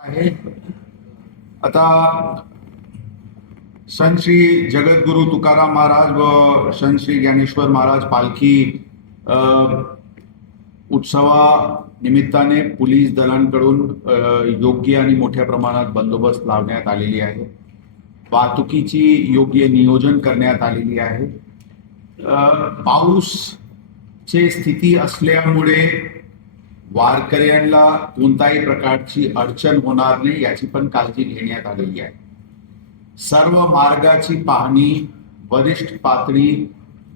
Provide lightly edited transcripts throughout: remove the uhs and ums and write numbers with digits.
आहे. आता संत श्री जगद्गुरु तुकाराम महाराज व संत श्री ज्ञानेश्वर महाराज पालखी उत्सवा निमित्ताने पोलीस दलांकडून योग्य आणि मोठ्या प्रमाणात बंदोबस्त लावण्यात आलेली आहे. वाहतुकीची योग्य नियोजन करण्यात आलेली आहे. पाऊसची स्थिती असल्यामुळे वारकऱ्यांना कोणत्याही प्रकारची अडचण होणार नाही याची पण काळजी घेण्यात आलेली आहे. सर्व मार्गाची पाहणी वरिष्ठ पातळी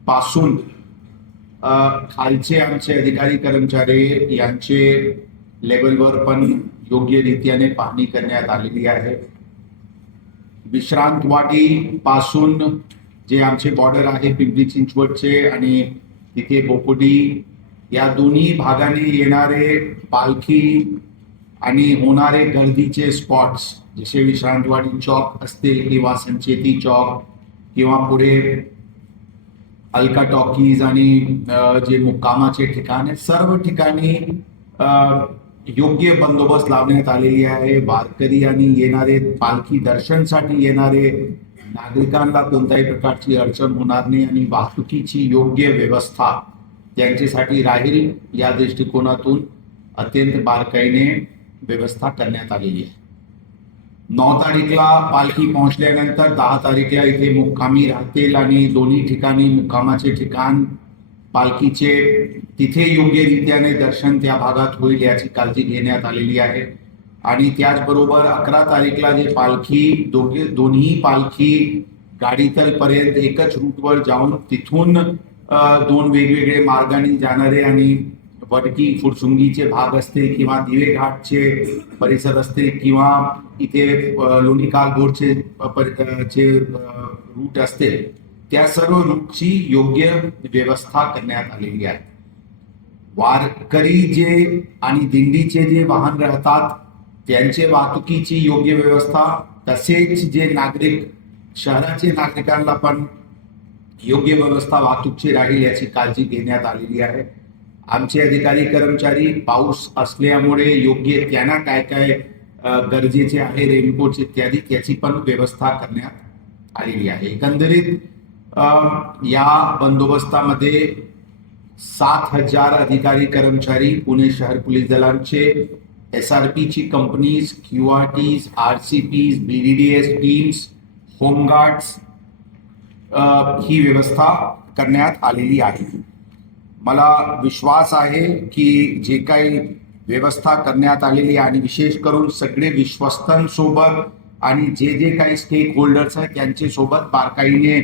पासून खालचे आमचे अधिकारी कर्मचारी यांचे लेवलवर पण योग्य रीतीने पाहणी करण्यात आलेली आहे. विश्रांतवाडी पासून जे आमचे बॉर्डर आहे पिंपरी चिंचवडचे आणि तिथे बोपोडी या दोन्ही भागाने येणारे पालखी आणि होणारे गर्दीचे स्पॉट्स जसे विश्रांतवाडी चौक असतील किंवा संचेती चौक किंवा पुढे अलका टॉकीज आणि जे मुक्कामाचे ठिकाण आहे सर्व ठिकाणी योग्य बंदोबस्त लावण्यात आलेली आहे. वारकरी आणि येणारे पालखी दर्शनसाठी येणारे नागरिकांना कोणत्याही प्रकारची अडचण होणार नाही आणि वाहतुकीची योग्य व्यवस्था त्यांच्यासाठी राहील या दृष्टिकोनातून अत्यंत बारकाईने व्यवस्था करण्यात आलेली आहे. 9 तारीखला पालखी पोहोचल्यानंतर 10 तारीखला इथे मुक्कामी राहतील आणि दोन्ही ठिकाणी मुक्कामाचे ठिकाण पालखीचे तिथे योग्य रीतीने दर्शन त्या भागात होईल याची काळजी घेण्यात आलेली आहे. आणि त्याचबरोबर 11 तारीखला जे पालखी दोन्ही पालखी गाडीतल पर्यंत एकच रूटवर जाऊन तिथून 2 वेगवेगळे मार्गाने जाणारे आणि वडकी फुरसुंगीचे भाग असतील किंवा दिवे घाटचे परिसर असतील किंवा इथे लोणी कालभोरचे रूट असतील त्या सर्व रूटची योग्य व्यवस्था करण्यात आलेली आहे. वारकरी जे आणि दिंडीचे जे वाहन राहतात त्यांचे वाहतुकीची योग्य व्यवस्था तसेच जे नागरिक शहराचे नागरिकांना पण योग्य व्यवस्था वाहतूकची राहील याची काळजी घेण्यात आलेली आहे. आमचे अधिकारी कर्मचारी पाऊस असल्यामुळे योग्य त्यांना काय काय गरजेचे आहे रेनकोट इत्यादी त्याची पण व्यवस्था करण्यात आलेली आहे. एकंदरीत या बंदोबस्तामध्ये 7,000 अधिकारी कर्मचारी पुणे शहर पोलीस दलांचे SRP ची companies QRTs RCPs BDDS teams home guards ही व्यवस्था करण्यात आलेली आहे. मला विश्वास आहे की जे काही व्यवस्था करण्यात आलेली आणि विशेष करून सगळे विश्वस्तांसोबत आणि जे काही स्टेक होल्डर्स आहेत त्यांचे सोबत बारकाईने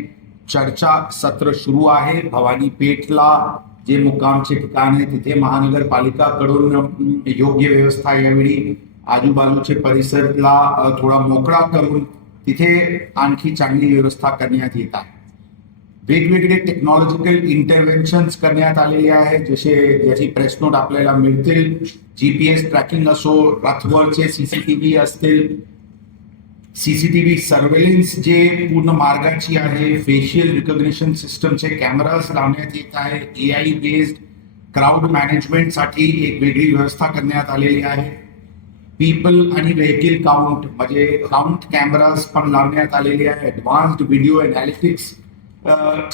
चर्चा सत्र सुरू आहे. भवानी पेठला जे मुक्कामचे ठिकाण आहे तिथे महानगरपालिकाकडून योग्य व्यवस्था यावेळी आजूबाजूचे परिसरला थोडा मोकळा करून तिथे आणखी चांगली व्यवस्था करण्यात येत आहे. वेगवेगळे टेक्नॉलॉजिकल इंटरव्हेन्शन्स करण्यात आलेले आहेत जसे ज्याची प्रेस नोट आपल्याला मिळतील. GPS ट्रॅकिंग असो रथवरचे CCTV असतील CCTV सर्व्हेलन्स जे पूर्ण मार्गाची आहे फेशियल रिकॉग्निशन सिस्टमचे कॅमेराज लावण्यात येत आहे. AI बेस्ड क्राऊड मॅनेजमेंटसाठी एक वेगळी व्यवस्था करण्यात आलेली आहे. पीपल आणि व्हेकल काउंट म्हणजे काउंट कॅमेराज पण लावण्यात आलेले आहे. ॲडव्हान्स्ड व्हिडिओ अनालिटिक्स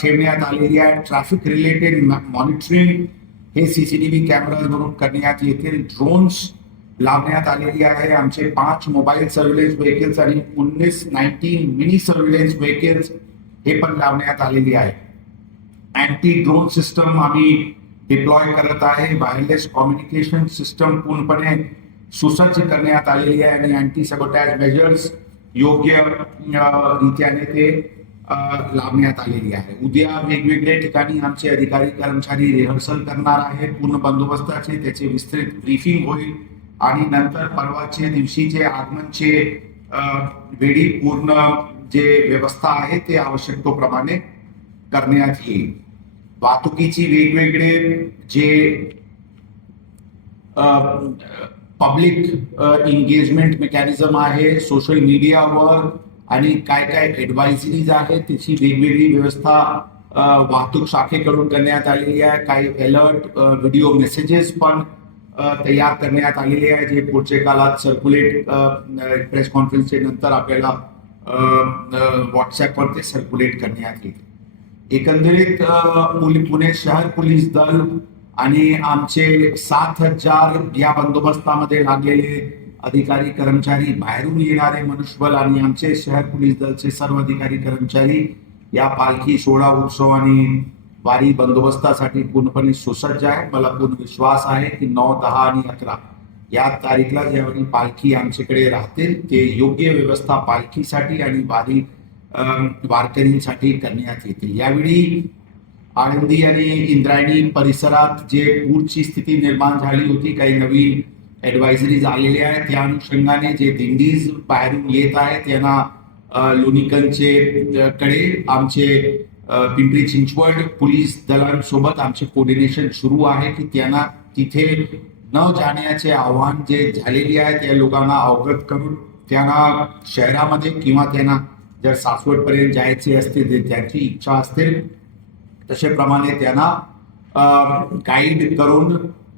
ठेवण्यात आलेली आहे. ट्रॅफिक रिलेटेड मॉनिटरिंग हे CCTV कॅमेराज वरून करण्यात येतील. ड्रोन्स लावण्यात आलेली आहे. आमचे 5 मोबाईल सर्व्हिलन्स व्हेकल्स आणि 19 मिनी सर्व्हिलन्स व्हेकल्स हे पण लावण्यात आलेली आहे. अँटी ड्रोन सिस्टम आम्ही डिप्लॉय करत आहे. वायरलेस कम्युनिकेशन सिस्टम पूर्णपणे सुसज्ज करण्यात आलेली आहे आणि अँटी सबोटॅज मेजर्स योग्य रीत्याने ते लावण्यात आलेली आहे. उद्या वेगवेगळ्या ठिकाणी आमचे अधिकारी कर्मचारी रिहर्सल करणार आहे पूर्ण बंदोबस्ताचे. त्याचे विस्तृत ब्रीफिंग होईल आणि नंतर परवाच्या दिवशीचे आगमनचे वेळी पूर्ण जे व्यवस्था आहे ते आवश्यकतेप्रमाणे करण्यात येईल. वाहतुकीची वेगवेगळे जे पब्लिक एंगेजमेंट मेकॅनिझम आहे सोशल मीडियावर आणि काय काय ॲडवायझरीज आहेत त्याची वेगवेगळी व्यवस्था वाहतूक शाखेकडून करण्यात आलेली आहे. काही अलर्ट व्हिडिओ मेसेजेस पण तयार करण्यात आलेले आहे, जे पुढच्या काळात सर्क्युलेट प्रेस कॉन्फरन्सच्या नंतर आपल्याला व्हॉट्सअपवर ते सर्क्युलेट करण्यात येईल. एकंदरीत पुणे शहर पोलीस दल आणि आमचे 7,000 या बंदोबस्तामध्ये लागलेले अधिकारी कर्मचारी, बाहेरून येणारे मनुष्यबळ आणि आमचे शहर पोलीस दलचे सर्व अधिकारी कर्मचारी या पालखी सोहळा उत्सव आणि वारी बंदोबस्तासाठी पूर्णपणे सुसज्ज आहे. मला पूर्ण विश्वास आहे की 9, 10 आणि 11 या तारीखला ज्यावेळी पालखी आमच्याकडे राहतील ते योग्य व्यवस्था पालखीसाठी आणि वारकरींसाठी करण्यात येतील. यावेळी आळंदी आणि इंद्रायणी परिसरात जे पूरची स्थिती निर्माण झाली होती, काही नवीन ऍडवायझरीज आलेल्या आहेत. त्या अनुषंगाने जे दिंडीज बाहेरून येत आहेत त्यांना लोणीकंचे कडे आमचे पिंपरी चिंचवड पोलीस दलांसोबत आमचे कोऑर्डिनेशन सुरू आहे की त्यांना तिथे न जाण्याचे आव्हान जे झालेले आहे त्या लोकांना अवगत करून त्यांना शहरामध्ये किंवा त्यांना जर सासवड पर्यंत जायचे असते, त्यांची इच्छा असते तसेप्रमाणे त्यांना गाईड करून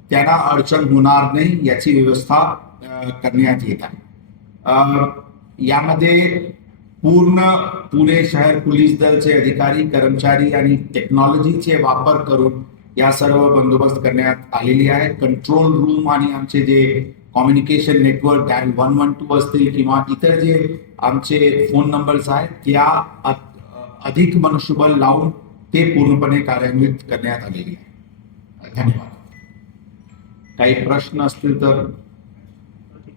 त्यांना अडचण होणार नाही याची व्यवस्था करण्यात येत आहे. यामध्ये पूर्ण पुणे शहर पोलीस दलचे अधिकारी कर्मचारी आणि टेक्नॉलॉजीचे वापर करून या सर्व बंदोबस्त करण्यात आलेली आहे. कंट्रोल रूम आणि आमचे जे कम्युनिकेशन नेटवर्क डायल 112 असतील किंवा इतर जे आमचे फोन नंबर्स आहेत त्या अधिक मनुष्यबळ लावून ते पूर्णपणे कार्यान्वित करण्यात आलेले आहे. धन्यवाद. काही प्रश्न असतील तर